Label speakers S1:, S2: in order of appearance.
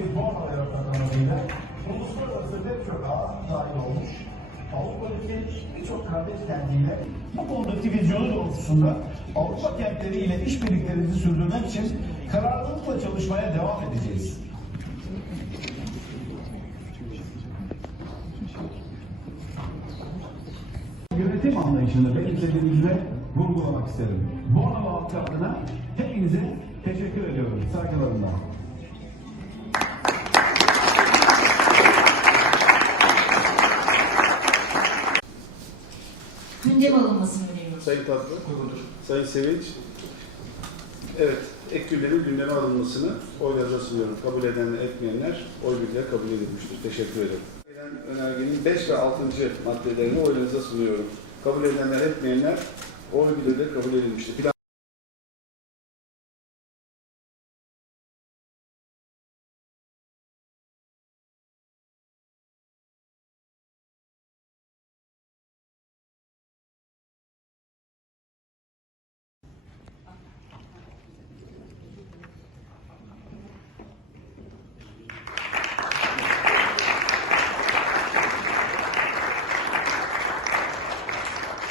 S1: bir Bornova amacıyla uluslararası pek çok ağ dahil olmuş. Avrupa'daki birçok kardeş kentiyle bu konudaki vizyonu doğrultusunda Avrupa kentleriyle işbirliklerimizi sürdürmek için kararlılıkla çalışmaya devam edeceğiz. Yönetim anlayışını benimsediğimizde vurgulamak isterim. Bornova halkı adına hepinize teşekkür ediyorum. Saygılarımla.
S2: Gündem alınmasını öneriyoruz.
S3: Sayın Tatlı, Sayın Sevinç. Evet, ek gündemi gündeme alınmasını oylarına sunuyorum. Kabul edenler, etmeyenler oy birliğiyle kabul edilmiştir. Teşekkür ederim. Gelen önergenin 5 ve 6. maddelerini oylarınıza sunuyorum. Kabul edenler, etmeyenler oy birliğiyle kabul edilmiştir. Plan